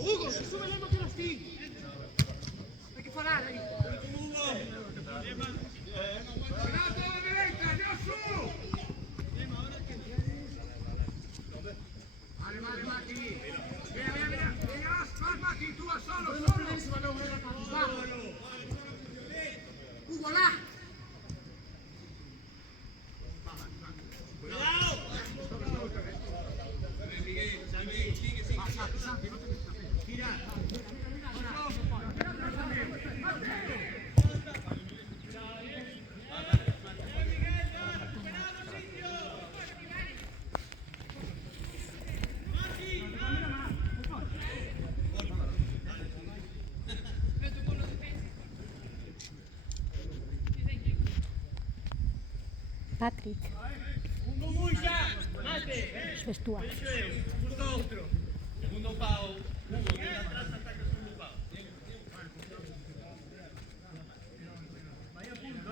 Hugo, se sube lemo que las ti. Hai que falar aí. Renato, a derecha, Josu! Vale, Maki. Mira. Vas, Maki, tú vas solo. Hugo, lá. Patrick. Os vestuarios. Segundo pau. Hugo, viene atrás, ataca el segundo pau. Vaya punto,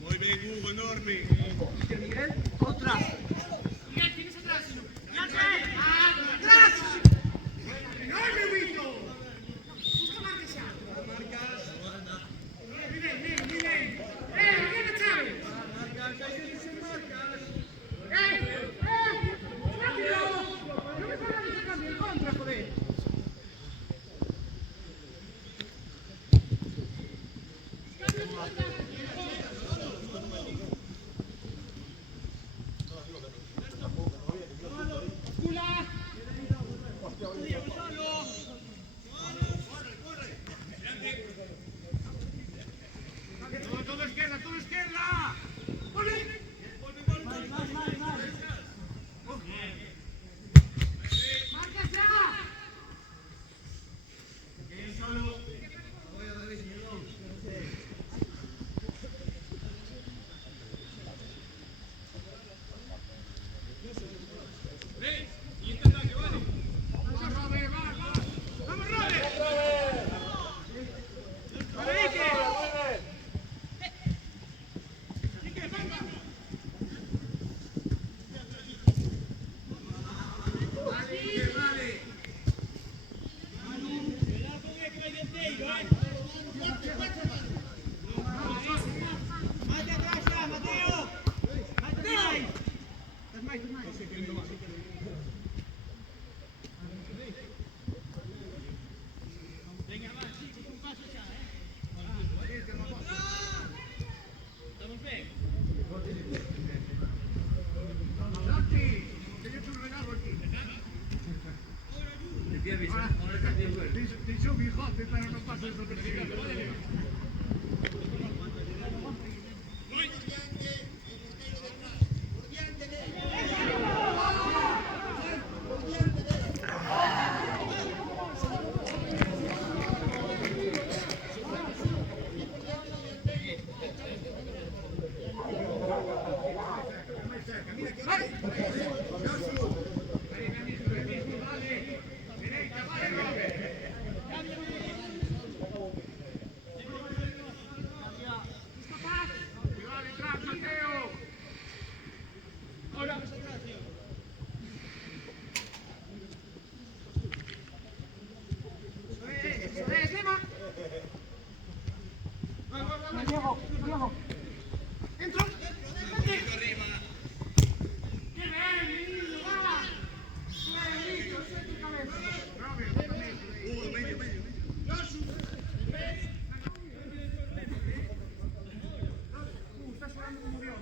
Muy bien, Hugo, enorme. Miguel, otra. Miguel, tienes atrás. ¡Atrás! ¡Enorme, Vito! Busca marca. Marcas. Bien. Viene Chávez. Marcas, hay que irse marcas. ¡Rápido! No me pongas ese cambio en contra, joder. Todo izquierda. Marcas ya. Dice un bijote para no pasar desapercibido. Diego, Diego. Entro. Arriba. ¡Qué bien, niño! ¡Va! ¡Buenito! ¡Sé tu cabeza! Medio. Estás jugando como Dios,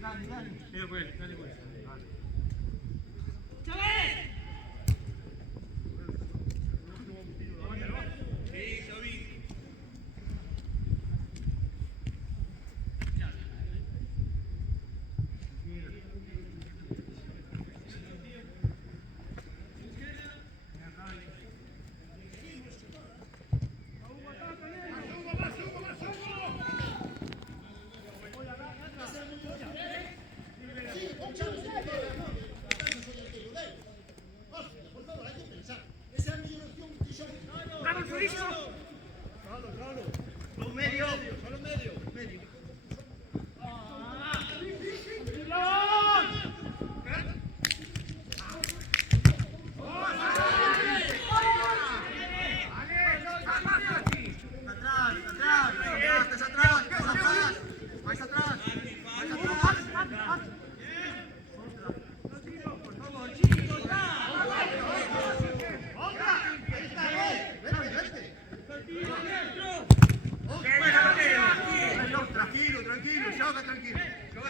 Dale, pues.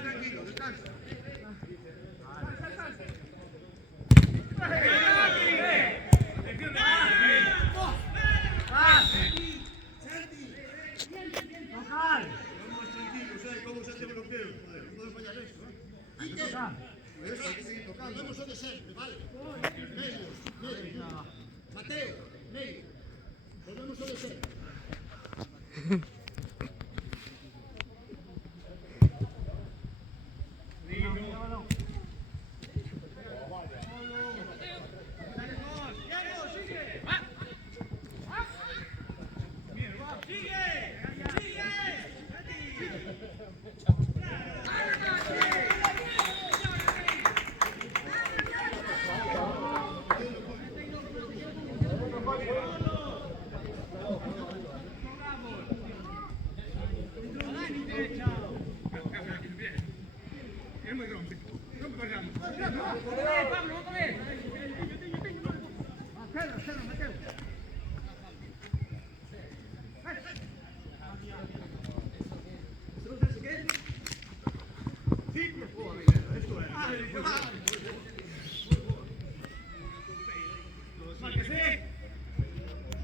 Tranquilo, descansa. ¿Cómo se hace bloqueo? Joder, no puede fallar esto, ¿eh? Hay que seguir tocando, hemos de siempre, ¿vale? Medio. Mateo, medio. Volvemos a de siempre.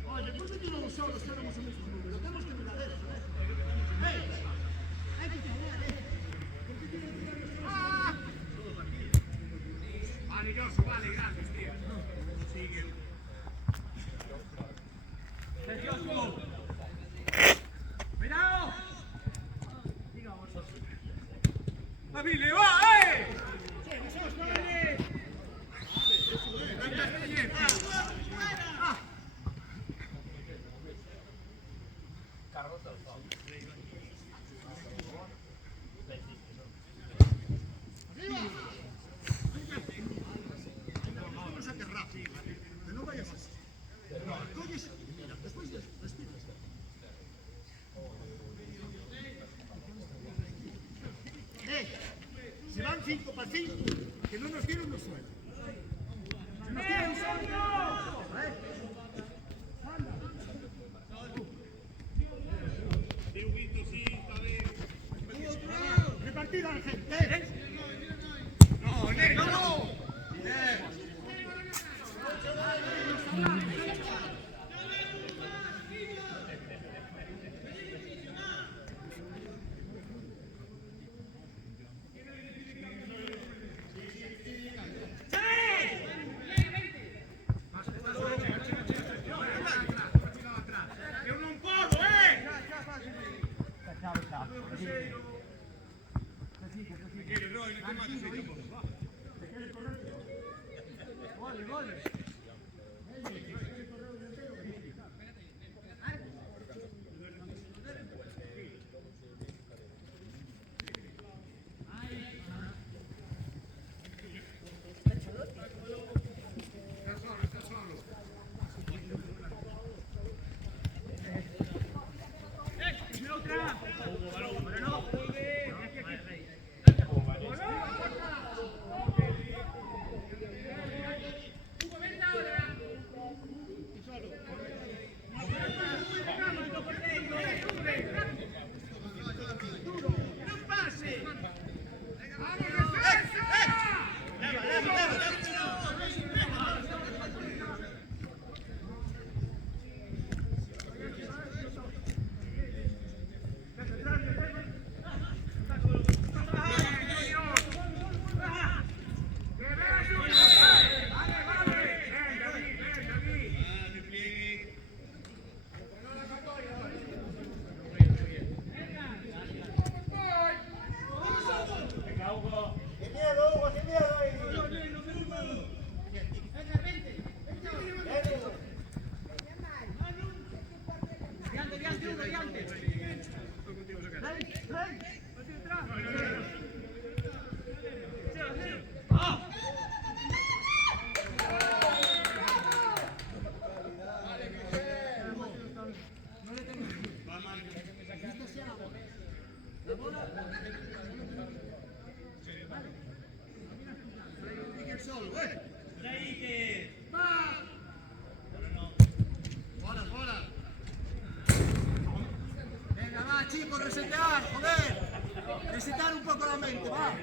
Oye, ¿por qué tiramos solos? Tenemos un mismo número. Tenemos que mirar eso, ¿eh? ¡Ey! Hay que tirar, ¿eh? ¿Por qué tienen que tirar los solos? ¡Ah! Vale, Josu, vale, gracias, tío. Sigue. ¡Precioso! ¡Cuidado! Digamos. ¡Familia, va, eh! Si van 5 para 5, que no nos tienen unos suelos. Si nos tienen un suelo. Repartida la gente. No, negro, no. Venga, va, chicos, resetear, joder. Resetar un poco la mente, va.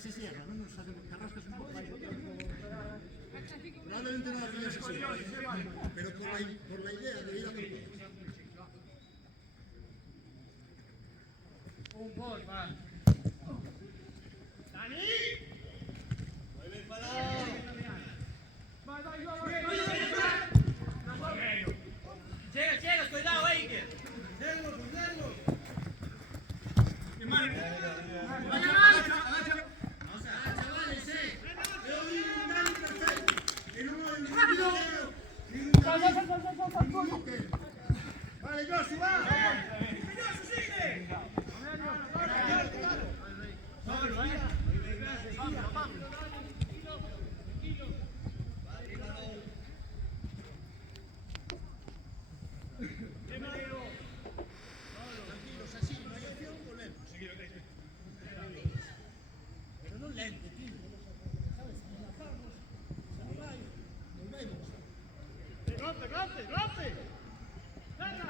Se cierra, no nos hacemos, te arrastras un poco ahí. Probablemente no hacías así, pero por la idea de ir a por un gol, va. ¡Dani! Mueve el balón. Llega, cuidado, Eiker. Vale, Josu, va. ¡Josu, sigue! Tranquilos, así, no hay opción, volvemos. Pero no lento, tío. ¿Sabes? Enlazamos, volvemos. ¡Rompe! ¡Venga!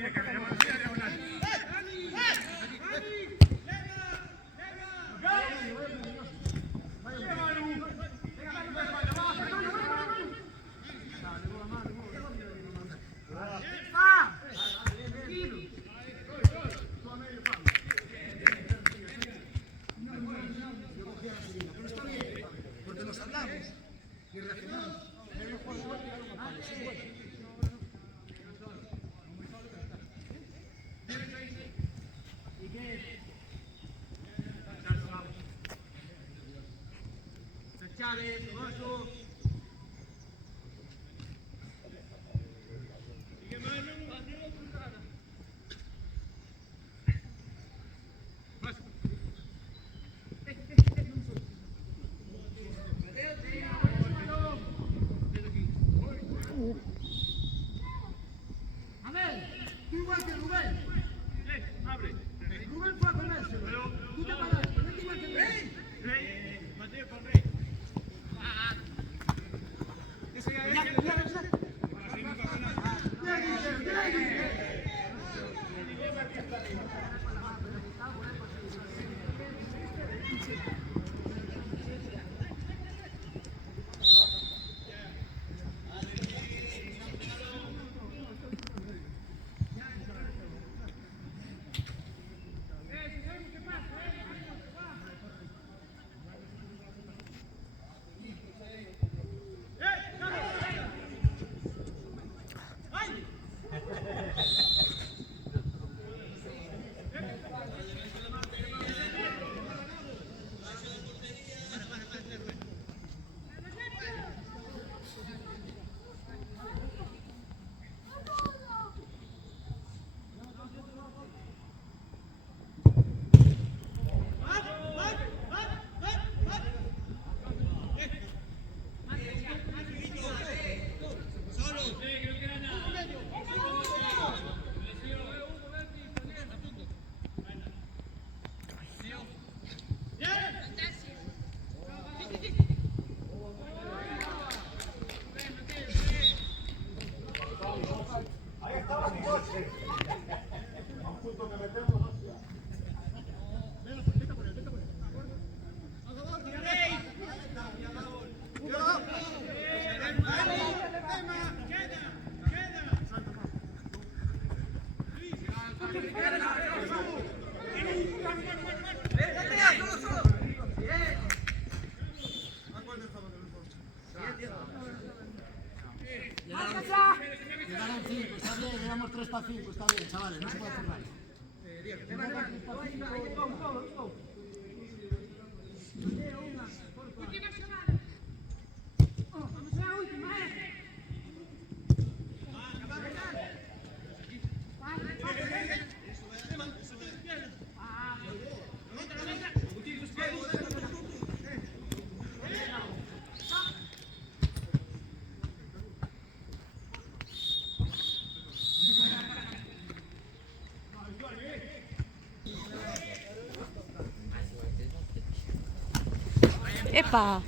Pero está bien, porque nos hablamos y reaccionamos. Es mejor igual que algo malo, eso es bueno. Chávez, Rosso. Tú igual que Rubén. Abre. Rubén fue a comérselo. Tú te paraste, vete igual que Rubén. Mateo con Rey. Llegaron 5, está bien, llevamos 3 para 5, está bien, chavales, no se puede hacer nada. ¡Epa!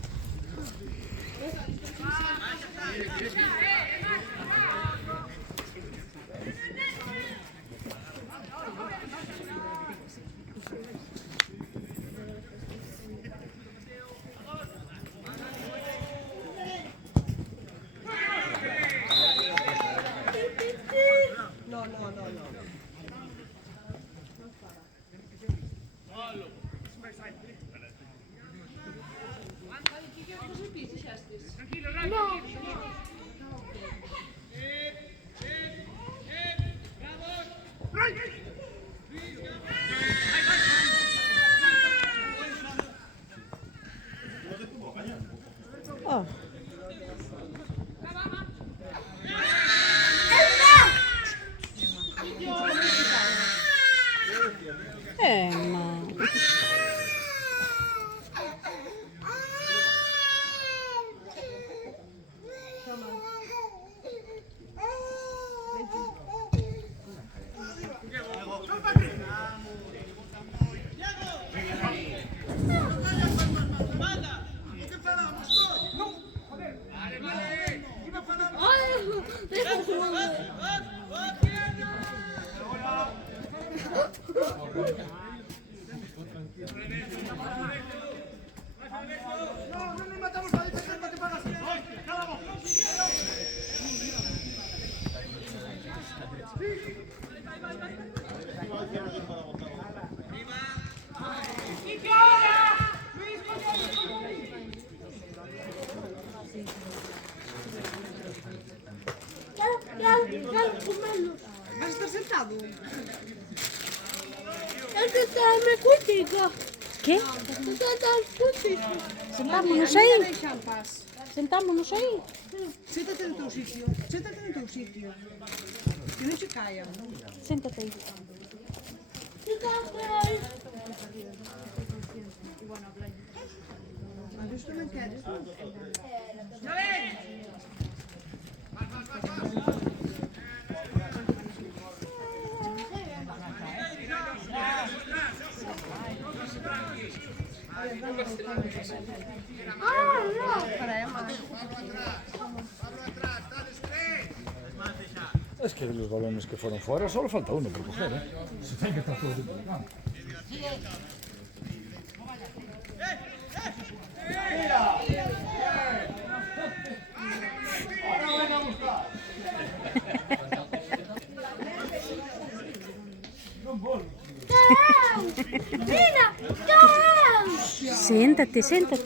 Oh. Ma... No nos matamos a defender para que pagas. ¡Cala boca! Vas a estar sentado. Es que estarme contigo. ¿Qué? Sentámonos aí. Sentámonos aí. Séntate no teu sitio. Séntate no teu sitio. Que non se caia. Séntate aí. A ver se tamén queres. Es que los balones que fueron fuera solo falta uno por coger, ¿eh? Se tiene que estar todo dentro del campo. Siéntate, siéntate.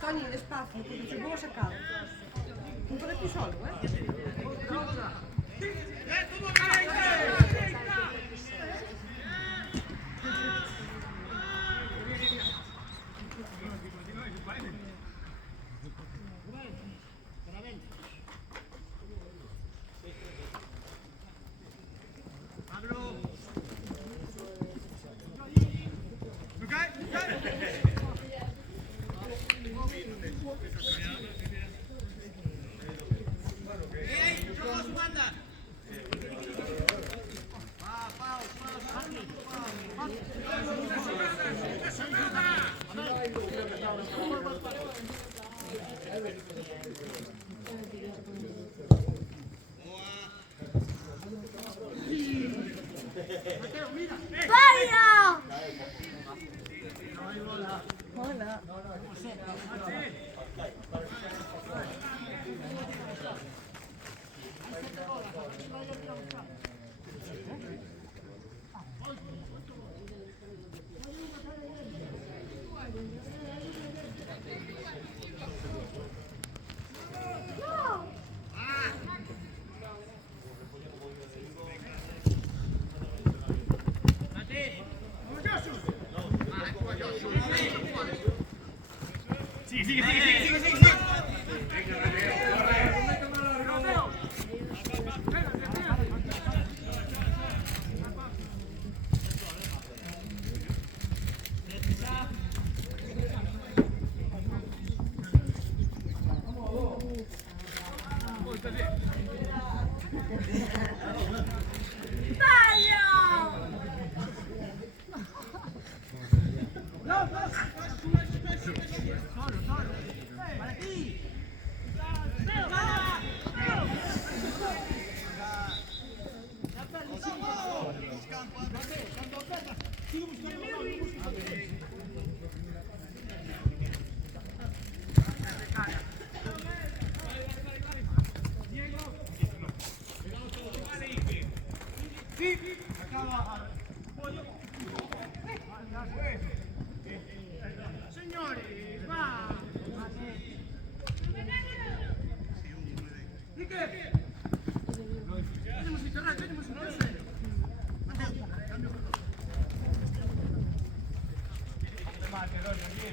Toni, despacio, porque te vou a sacar. Non para ti solo,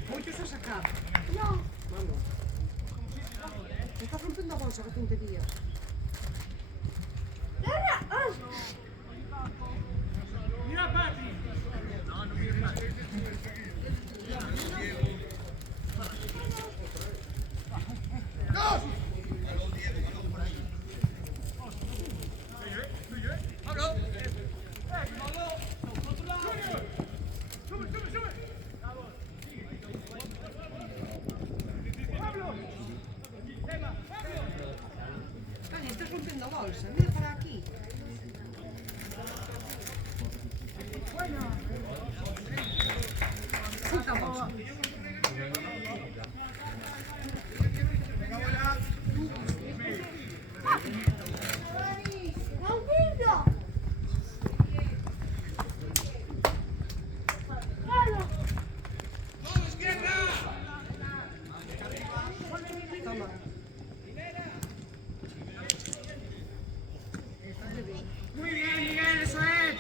Voy a sacar. No. Vamos. Me está rompiendo la bolsa, qué tontería. Mira, Patri. No, no mires más. Pablo. Sube. Sentamos. Muy bien, Miguel, eso es.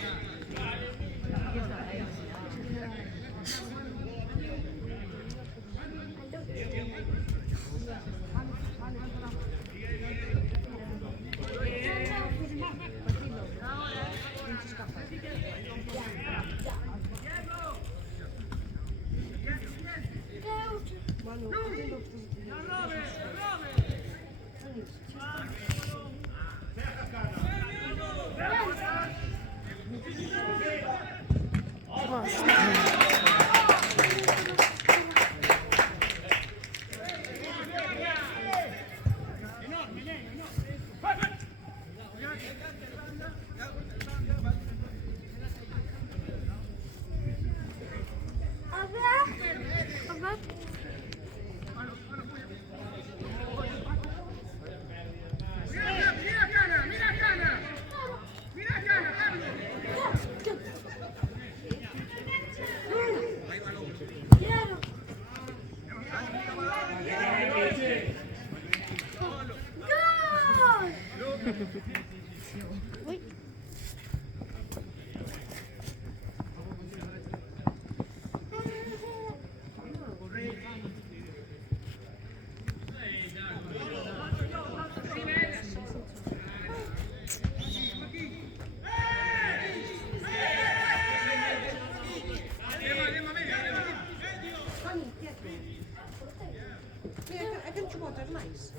È che non ci può per mais.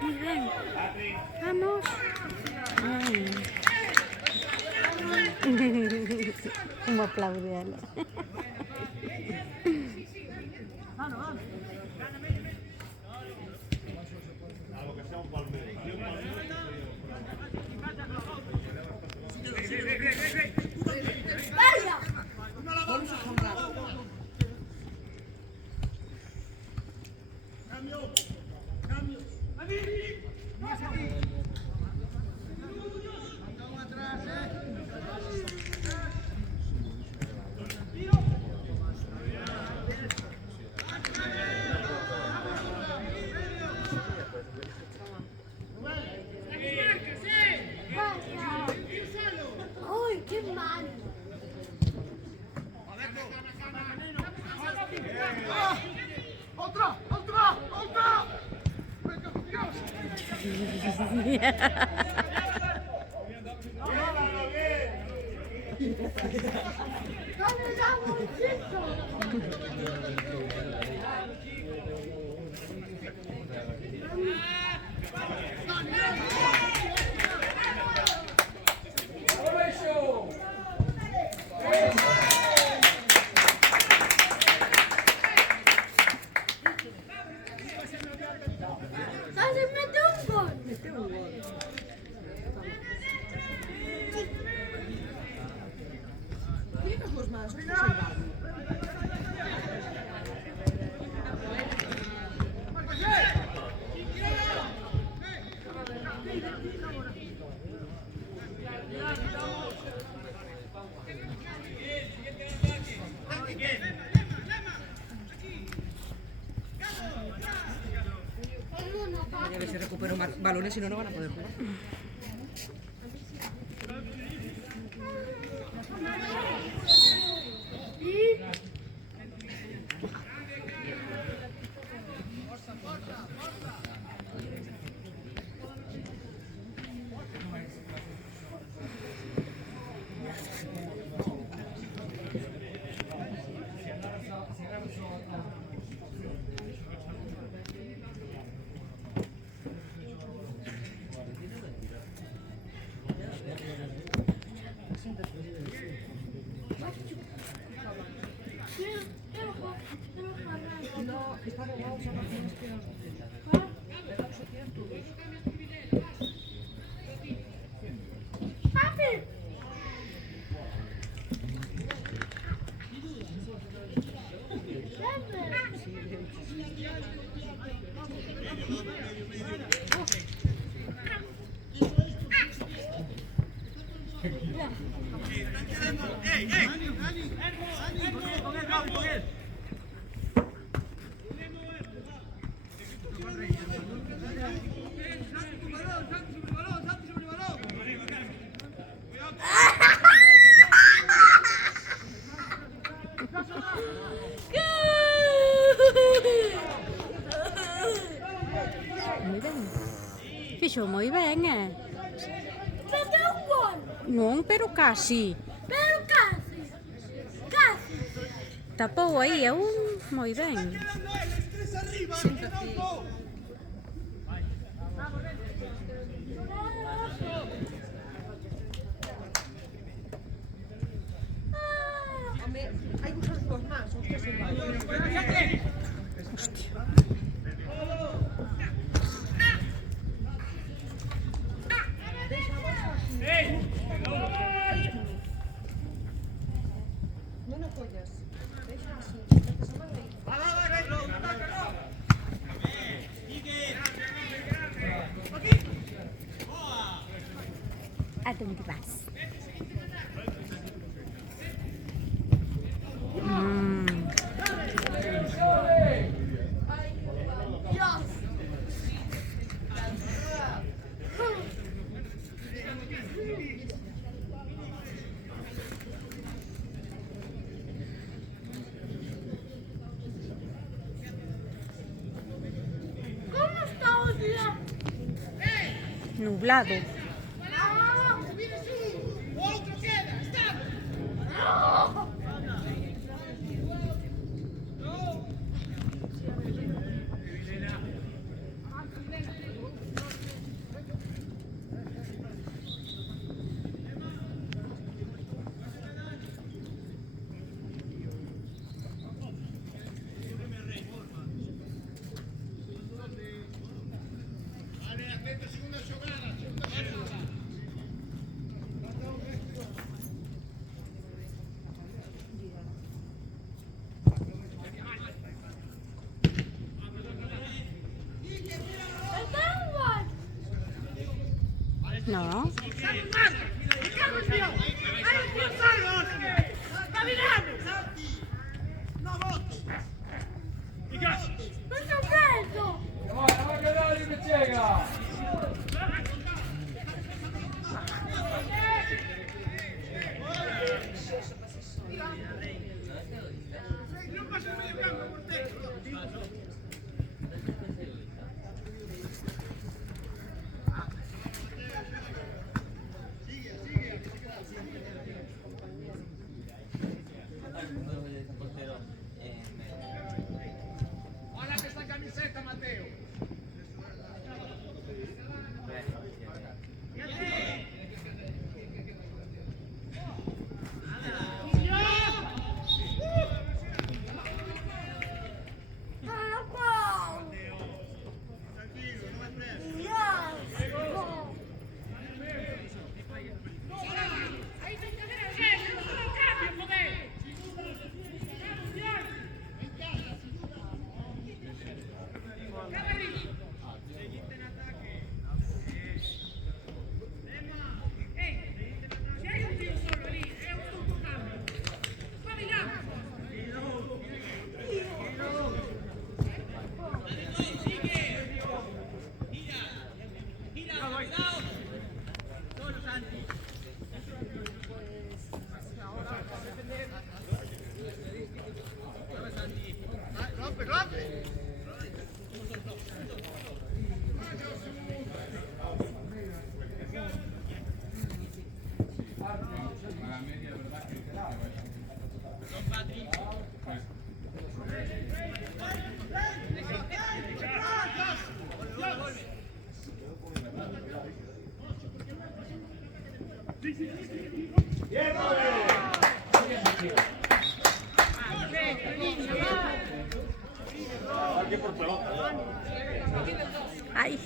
Miren. Vamos. Ay. Como aplaude a la. ¡Uy, qué mal! ¡Otra! ¡Otra! ¡Otra! ¡Venga, por Dios! ¡Dale, Ramoncito! ¡Casi mete un gol! Mira los más, son salvados. A ver si recupero balones, si no, no van a poder jugar. Fece bene. Mette un gol. Non però quasi. Pero casi. Casi. Tapó ahí aún muy bien. Hay muchos dos más. No lo collas. Deja así. ¿A dónde vas? Dios. ¿Cómo está hoy día? Nublado. No. Questo è bello! Guardate sta camisetta, Matteo. Ay.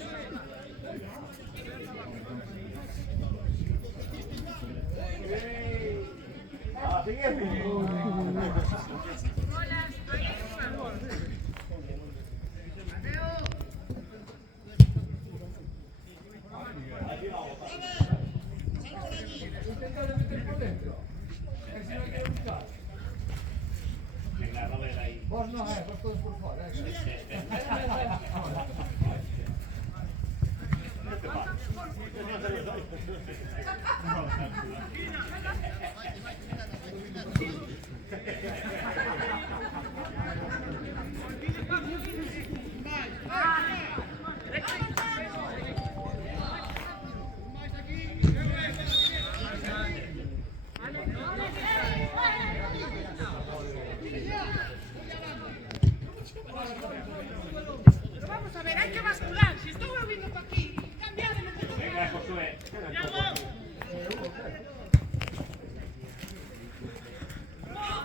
Vos no, vos todos por fuera.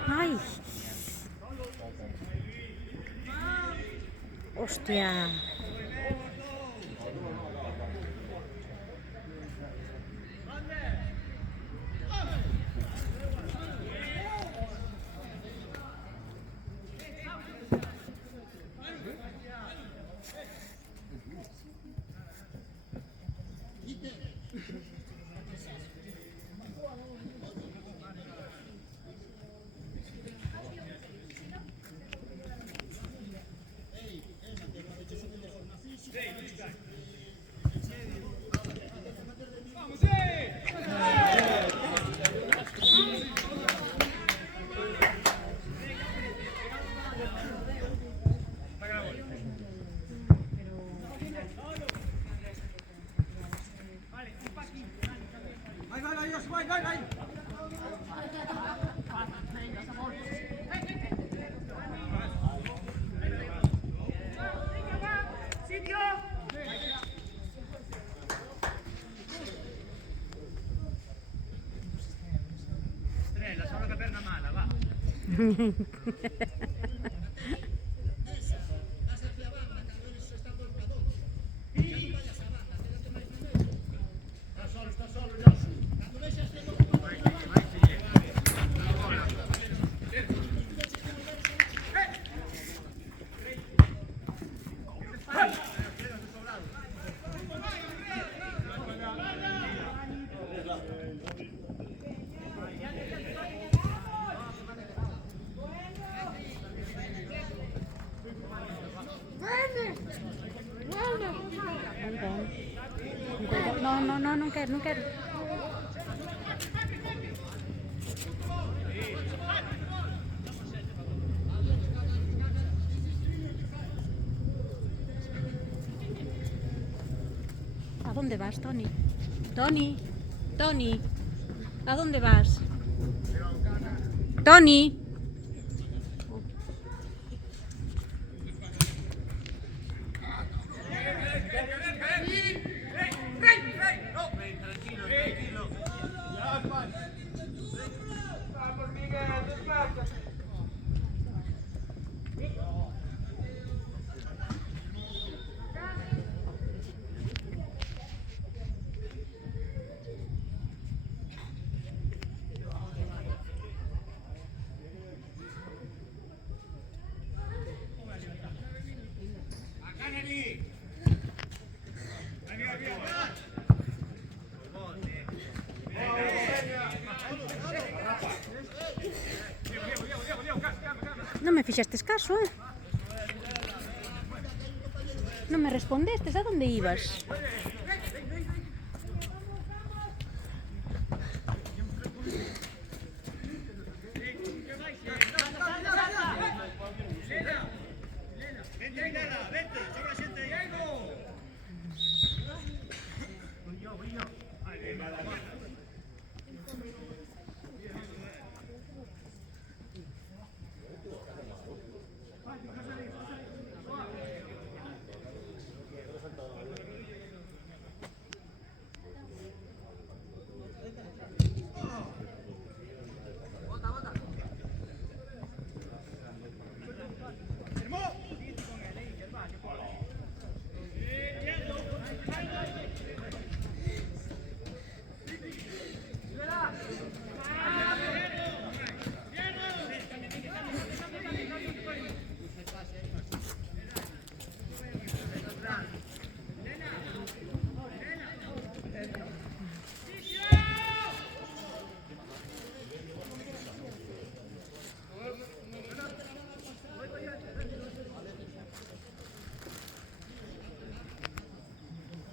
Ay. Hostia. Estrella, solo che perna mala, va. Está solo, Josu. Cando vexas que non No, no, no, non quero, non quero. ¿A dónde vas, Tony? Tony, Tony, ¿a dónde vas? Tony. No me fixestes caso, eh? No me respondestes, a dónde ibas?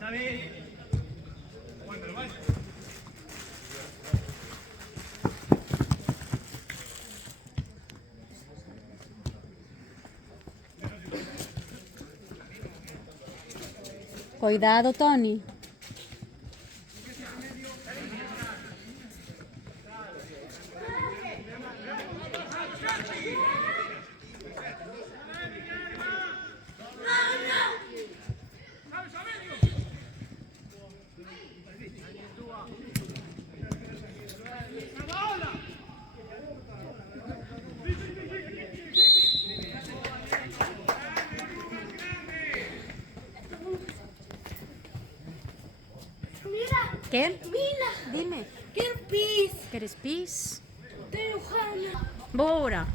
David. Cuidado, Tony. ¿Qué? Mina. Dime. Quero pis. ¿Quieres pis? Tenho rana. Bora.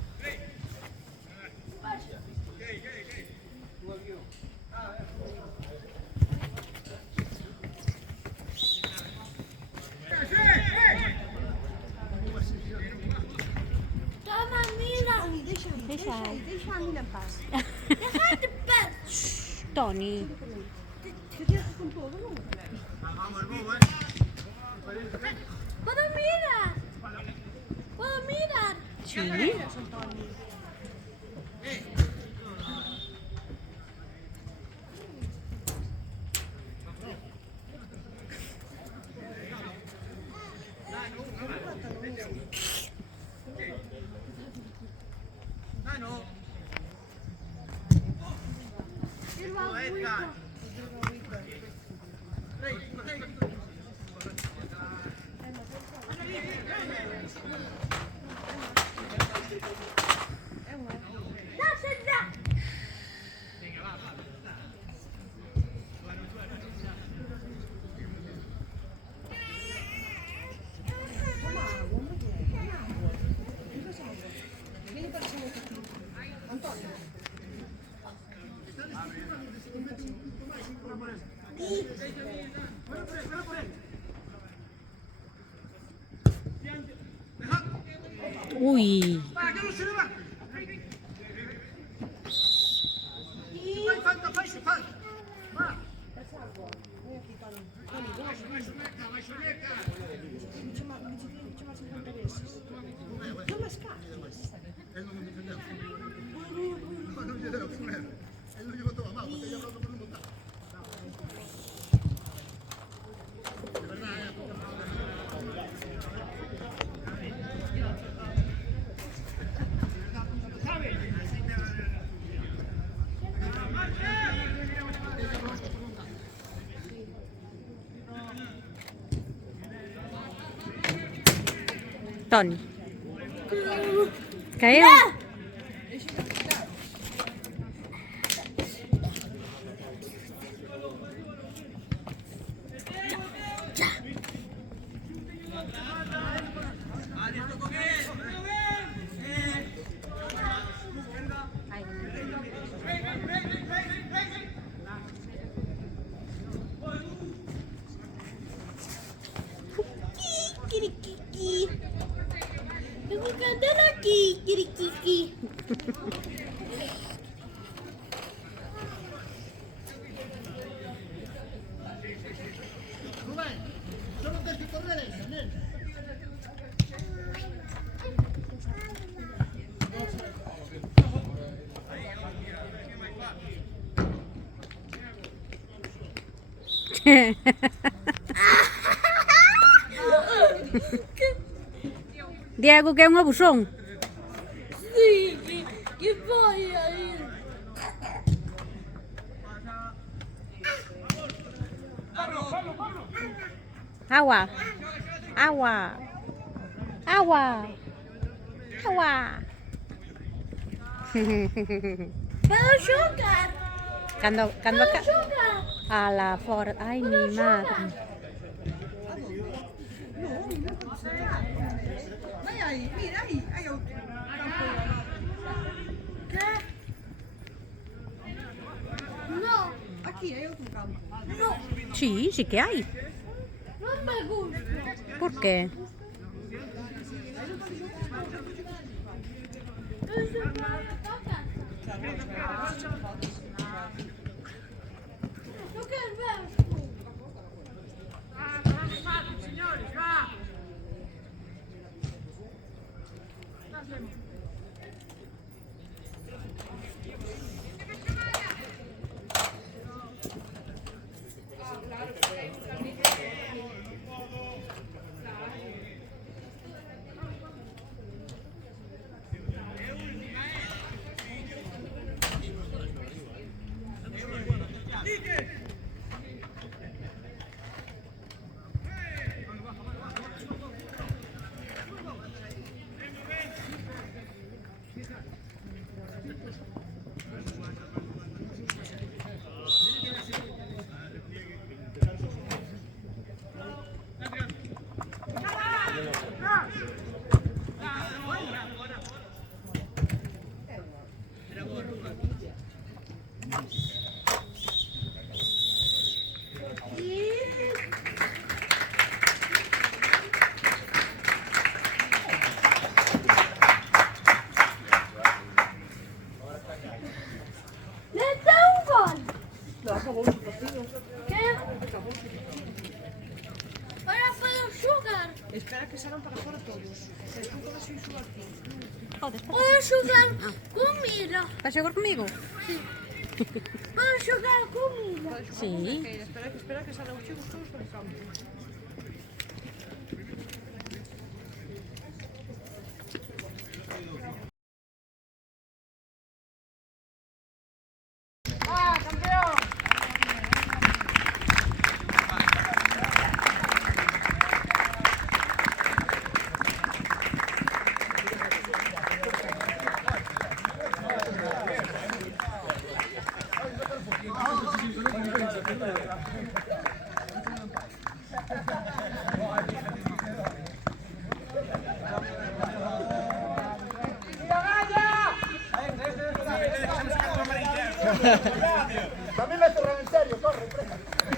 Toma, Mina. Deixa. Deixa a mina em paz. Deixa de pé. Tony. Che ti con todo, non? Puedo mirar. Puedo mirar. Sí. Uy. Va, che non se ne va! Fai falta, fai, falta! Va! Vai, Soneca! Non scappa. E non mi difendeva. Ma non gli dava più nero. E lui gli votava male, perché gli aveva proprio montato. Tony. ¿Caer? Kirikiki. Eu vou cantar aqui, Kirikiki. Rubén, solo tienes que correr esa, nena. Diego, que é un abusón. Sim, que foi aí? Agua. Agua. Agua. Agua. Para jogar. Cando Para acá. jogar. A la fora. Ay, mi madre. Vai aí, mira aí. Aí é o campo. Que? Não, Aqui é outro campo. não, Sí, sí que hay. não me gusta. ¿Por qué? Isso para a casa. Eu quero ver o escuro. Signori, va! Espera que salgan para fora todos. Se tú con así subo aquí. Podes, Podes xogar comida. Vas xogar comigo? Podes xogar comida. Sí. Espera que salgan os chicos todos para o campo. Grazie!